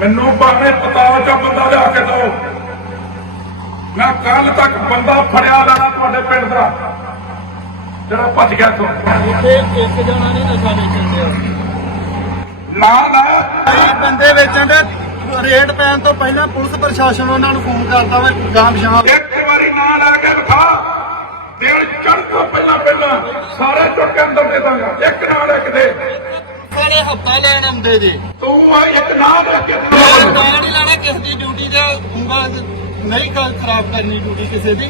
ਮੈਨੂੰ ਭਾਵੇਂ ਪਤਾਲ ਚੋਂ ਬੰਦਾ ਲਿਆ ਕੇ ਦਿਓ। ਮੈਂ ਕੱਲ ਤੱਕ ਬੰਦਾ ਫੜਿਆ ਲੈਣਾ ਤੁਹਾਡੇ ਪਿੰਡ ਦਾ। ਜਿਹੜਾ ਭੱਜ ਗਿਆ ਤੋਂ ਇੱਥੇ ਇੱਕ ਜਣਾ ਨਹੀਂ ਨਸ਼ਾ ਵੇਚਣ ਦਿਆ ਨਾ ਨਾ। ਬੰਦੇ ਵੇਚਣ ਦੇ ਰੇਟ ਪੈਣ ਤੋਂ ਪਹਿਲਾਂ ਪੁਲਿਸ ਪ੍ਰਸ਼ਾਸਨ ਉਹਨਾਂ ਨੂੰ ਫੋਨ ਕਰਦਾ ਵਾ ਗਾਂਵ ਸ਼ਾਮ ਇੱਕ ਵਾਰੀ ਨਾਂ ਲਾ ਕੇ ਵਿਖਾ ਦਿਲ ਚੜ ਤੋਂ ਪਹਿਲਾਂ ਪਹਿਲਾਂ। ਸਾਰੇ ਚੁੱਕ ਕੇ ਅੰਦਰ ਦੇ ਦਾਂਗਾ। ਇੱਕ ਨਾਂ ਲੈ ਕੇ ਦੇ। ਸਾਰੇ ਹੱਥਾਂ ਲੈਣ ਆਉਂਦੇ ਜੇ। ਤੂੰ ਇੱਕ ਨਾਂ ਲੈ ਕੇ ਦੇ ਮੈਂ ਨਹੀਂ ਲੈਣਾ ਕਿਸੇ ਦੀ ਡਿਊਟੀ ਤੇ ਉਂਗਲ ਨਹੀਂ ਖਰਾਬ ਕਰਨੀ ਡਿਊਟੀ ਕਿਸੇ ਦੀ।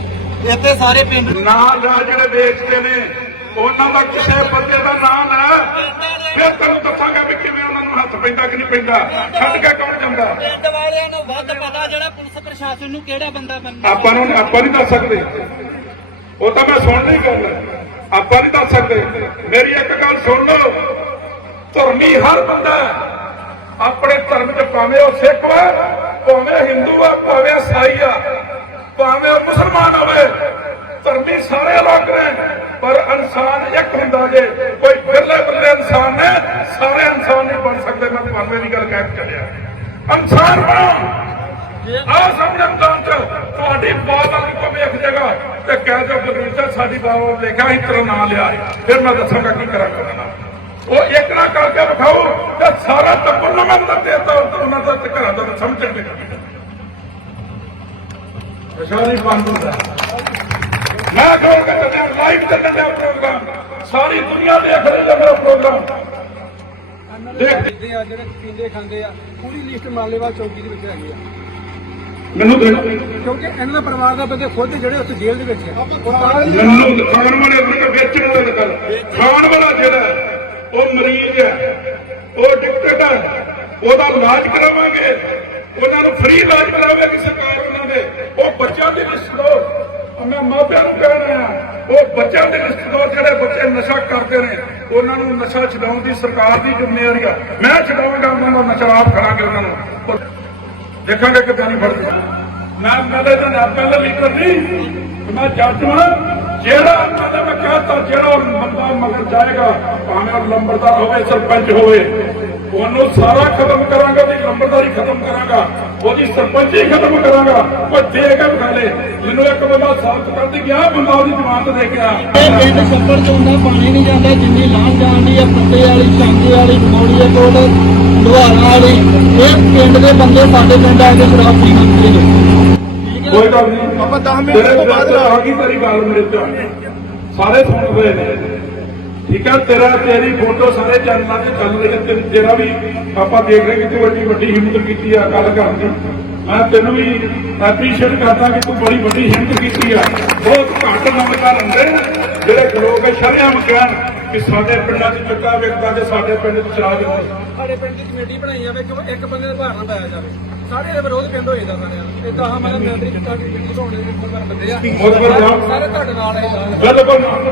ਇੱਥੇ ਸਾਰੇ ਪਿੰਡ ਨਾਂ ਲਾ ਜਿਹੜੇ ਵੇਚਦੇ ਨੇ ਉਹਨਾਂ ਦਾ ਕਿਸੇ ਬੰਦੇ ਦਾ ਨਾਂ। ਲੈ ਫਿਰ ਤੈਨੂੰ ਦੱਸਾਂਗਾ ਵੀ ਕਿਵੇਂ ਉਹਨਾਂ ਨੂੰ ਹੱਥ ਪੈਂਦਾ ਕਿ ਨਹੀਂ ਪੈਂਦਾ। ਛੱਡ ਕੇ ਕੌਣ ਜਾਂਦਾ? ਪਿੰਡ ਵਾਲਿਆਂ ਨੂੰ ਵੱਧ ਪਤਾ ਜਿਹੜਾ ਪੁਲਿਸ ਪ੍ਰਸ਼ਾਸਨ ਨੂੰ ਕਿਹੜਾ ਬੰਦਾ ਬੰਦਾ। ਆਪਾਂ ਨੂੰ ਆਪਾਂ ਨਹੀਂ ਦੱਸ ਸਕਦੇ। ਉਹ ਤਾਂ ਮੈਂ ਸੁਣ ਲਈ ਗੱਲ। ਆਪਾਂ ਨਹੀਂ ਦੱਸ ਸਕਦੇ। ਮੇਰੀ ਇੱਕ ਗੱਲ ਸੁਣ ਲਓ। ਧਰਮੀ ਹਰ ਬੰਦਾ ਆਪਣੇ ਧਰਮ 'ਚ ਭਾਵੇਂ ਉਹ ਸਿੱਖ ਵਾ ਭਾਵੇਂ ਹਿੰਦੂ ਆ ਭਾਵੇਂ ਈਸਾਈ ਆ, ਭਾਵੇਂ ਉਹ ਮੁਸਲਮਾਨ ਹੋਵੇ, ਧਰਮੀ ਸਾਰੇ ਅਲੱਗ ਨੇ, ਪਰ ਇਨਸਾਨ ਇੱਕ ਹੁੰਦਾ ਜੇ, ਕੋਈ ਬਿਰਲੇ ਬਿਰਲੇ ਇਨਸਾਨ ਨੇ, ਸਾਰੇ ਇਨਸਾਨ ਨਹੀਂ ਬਣ ਸਕਦੇ, ਮੈਂ ਤੁਹਾਨੂੰ ਇਹਦੀ ਗੱਲ ਕਹਿ ਕੇ ਚੱਲਿਆ। ਇਨਸਾਨ ਬਣੋ। ਆ ਸਮਝਣ ਚ, ਤੁਹਾਡੀ ਬਾਤ ਦੀ ਕੋ ਵੇਖ ਜੇਗਾ, ਤੇ ਕਹਿ ਦਿਓ ਬਲਵੀਰ ਸਾਡੀ ਬਾਤ ਲਿਖਿਆ ਸੀ ਤਰ੍ਹਾਂ ਨਾ ਲਿਆ। ਫਿਰ ਮੈਂ ਦੱਸਾਂਗਾ ਕੀ ਕਰਾਂ ਕਰਨਾ ਉਹ ਇੱਕ ਨਾ ਕਰਕੇ ਵਿਖਾਓ ਤੇ ਸਾਰਾ ਟੱਬਰ ਨੂੰ ਮੈਂ ਅੰਦਰ ਦੇਤਾ ਉਹਨਾਂ ਦਾ ਤੇ ਘਰਾਂ ਦਾ ਤਾਂ ਸਮਝਣਗੇ ਪਛਾਣੀ ਬੰਦ ਹੁੰਦਾ। ਮੈਂ ਕਹੂੰਗਾ ਚੱਲਿਆ ਲਾਈਵ ਤੇ ਚੱਲਿਆ ਪ੍ਰੋਗਰਾਮ ਸਾਰੀ ਦੁਨੀਆ ਦੇਖ ਰਹੀ ਹੈ ਮੇਰਾ ਪ੍ਰੋਗਰਾਮ ਦੇਖ। ਪੀਂਦੇ ਆ ਜਿਹੜੇ ਪੀਂਦੇ ਖਾਂਦੇ ਆ ਪੂਰੀ ਲਿਸਟ ਮਾਲੇਵਾਲ ਚੌਕੀ ਦੇ ਵਿੱਚ ਹੈਗੀ ਆ। ਮੈਨੂੰ ਦੇ ਕਿਉਂਕਿ ਇਹਨਾਂ ਦਾ ਪਰਿਵਾਰ ਦਾ ਬੰਦੇ ਖੁਦ ਜਿਹੜੇ ਉੱਥੇ ਜੇਲ੍ਹ ਦੇ ਵਿੱਚ ਆ। ਮੈਨੂੰ ਦਿਖਾਉਣ ਵਾਲੇ ਆਪਣੇ ਕੋਲ ਵੇਚਣ ਵਾਲੇ ਗੱਲ ਖਾਣ ਵਾਲਾ ਉਹ ਮਰੀਜ਼ ਹੈ ਉਹ ਡਿਕਟੇਟ ਹੈ ਉਹਦਾ ਇਲਾਜ ਕਰਾਵਾਂਗੇ। ਉਹਨਾਂ ਨੂੰ ਫ੍ਰੀ ਇਲਾਜ ਕਰਾਵੇਗੀ ਸਰਕਾਰ ਉਹਨਾਂ ਦੇ। ਉਹ ਬੱਚਿਆਂ ਦੀ ਲਿਸਟ ਦੋ ਮੈਂ ਮਾਪਿਆਂ ਨੂੰ ਕਹਿ ਰਿਹਾ, ਉਹ ਬੱਚਿਆਂ ਦੀ ਲਿਸਟ ਦੋ ਜਿਹੜੇ ਬੱਚੇ ਨਸ਼ਾ ਕਰਦੇ ਨੇ, ਉਹਨਾਂ ਨੂੰ ਨਸ਼ਾ ਛਡਾਉਣ ਦੀ ਸਰਕਾਰ ਦੀ ਜ਼ਿੰਮੇਵਾਰੀ ਆ। ਮੈਂ ਛਡਾਵਾਂਗਾ, ਉਹਨਾਂ ਨੂੰ ਨਸ਼ਾ ਆਪ ਕਰਾਂਗੇ ਉਹਨਾਂ ਨੂੰ। ਦੇਖਾਂਗੇ ਕਿੱਦਾਂ ਨਹੀਂ ਫੜਦੇ ਮੈਂ ਪਹਿਲੇ ਤਾਂ ਨਾ ਪਹਿਲੇ ਲੀਡਰ ਨਹੀਂ ਮੈਂ ਜੱਜ ਹਾਂ ਜਿਹੜਾ ਜਿਹੜਾ ਬੰਦਾ ਮਗਰ ਜਾਏਗਾ ਭਾਵੇਂ ਉਹ ਲੰਬਰਦਾਰ ਹੋਵੇ ਸਰਪੰਚ ਹੋਵੇ ਉਹਨੂੰ ਸਾਰਾ ਖਤਮ ਕਰਾਂਗਾ ਉਹਦੀ ਲੰਬਰਦਾਰੀ ਖਤਮ ਕਰਾਂਗਾ। ਉਹਦੀ ਸਰਪੰਚੀ ਖਤਮ ਕਰਾਂਗਾ। ਉਹ ਦੇ ਕੇ ਵਿਖਾ ਲੈ। ਮੈਨੂੰ ਇੱਕ ਬੰਦਾ ਸਾਬਤ ਕਰ ਦੇ ਗਿਆ ਬੰਦਾ ਉਹਦੀ ਜ਼ਮਾਨਤ ਦੇ ਕੇ ਆ। ਇਹ ਪਿੰਡ ਛੱਪੜ ਤੋਂ ਹੁੰਦਾ ਪਾਣੀ ਨਹੀਂ ਜਾਂਦਾ ਜਿੰਨੀ ਲਾਂਘ ਜਾਂਦੀ ਆ ਪੱਤੇ ਵਾਲੀ ਸ਼ਾਂਗੇ ਵਾਲੀ ਮੋੜੀਏ ਕੋਲ ਦੁਹਾਰਾ ਵਾਲੀ ਇਹ ਪਿੰਡ ਦੇ ਬੰਦੇ ਸਾਡੇ ਪਿੰਡ ਆ ਕੇ ਸ਼ਰਾਬ ਪੀ ਨੇ ਕੋਈ ਗੱਲ ਨਹੀਂ। ਆਪਾਂ 10 ਮਿੰਟ ਤੇਰੇ ਤੋਂ ਬਾਅਦ ਬਾਅਦ ਆ ਗਈ ਤੇਰੀ ਗੱਲ ਮੇਰੇ ਤੇ। ਸਾਰੇ ਸੁਣ ਰਹੇ ਨੇ। ਠੀਕ ਹੈ ਤੇਰਾ, ਤੇਰੀ ਫੋਟੋ ਸਾਰੇ ਚੈਨਲਾਂ ਤੇ ਚੱਲ ਰਹੀ ਹੈ ਤੇਰਾ ਵੀ ਆਪਾਂ ਦੇਖ ਰਹੇ ਕਿ ਤੂੰ ਵੱਡੀ ਵੱਡੀ ਹਿੰਮਤ ਕੀਤੀ ਆ ਗੱਲ ਕਰਨ ਦੀ। ਮੈਂ ਤੈਨੂੰ ਵੀ ਐਪਰੀਸ਼ੀਏਟ ਕਰਦਾ ਕਿ ਤੂੰ ਬੜੀ ਵੱਡੀ ਹਿੰਮਤ ਕੀਤੀ ਆ। ਬਹੁਤ ਘੱਟ ਨੰਬਰ ਹੁੰਦੇ ਨੇ ਜਿਹੜੇ ਲੋਕ ਸ਼ਰਿਆਮ ਕਹਿਣ। ਕਿ ਸਾਡੇ ਪਿੰਡਾਂ 'ਚ ਚੁੱਕਾ ਵੇਖਦਾ ਤੇ ਸਾਡੇ ਪਿੰਡ 'ਚ ਸ਼ਰਾਬ ਹੋਣ ਸਾਡੇ ਪਿੰਡ ਦੀ ਕਮੇਟੀ ਬਣਾਈ ਜਾਵੇ ਕਿ ਇੱਕ ਬੰਦੇ ਦਾ ਭਾਰ ਨਾ ਪਾਇਆ ਜਾਵੇ। ਸਾਰੇ ਦੇ ਵਿਰੋਧ ਪਿੰਡ ਸਾਰਿਆਂ ਦਾ। ਇਹ ਤਾਂ ਮਤਲਬ ਮੈਂਬਰੀ ਕਿਤਾ ਦੀ ਕਮੇਟੀ ਬਣਾਉਣੇ ਦੇ ਬੰਦੇ ਆ। ਬਹੁਤ ਬਹੁਤ ਸਾਰੇ ਤੁਹਾਡੇ ਨਾਲ ਹੈ ਬਿਲਕੁਲ।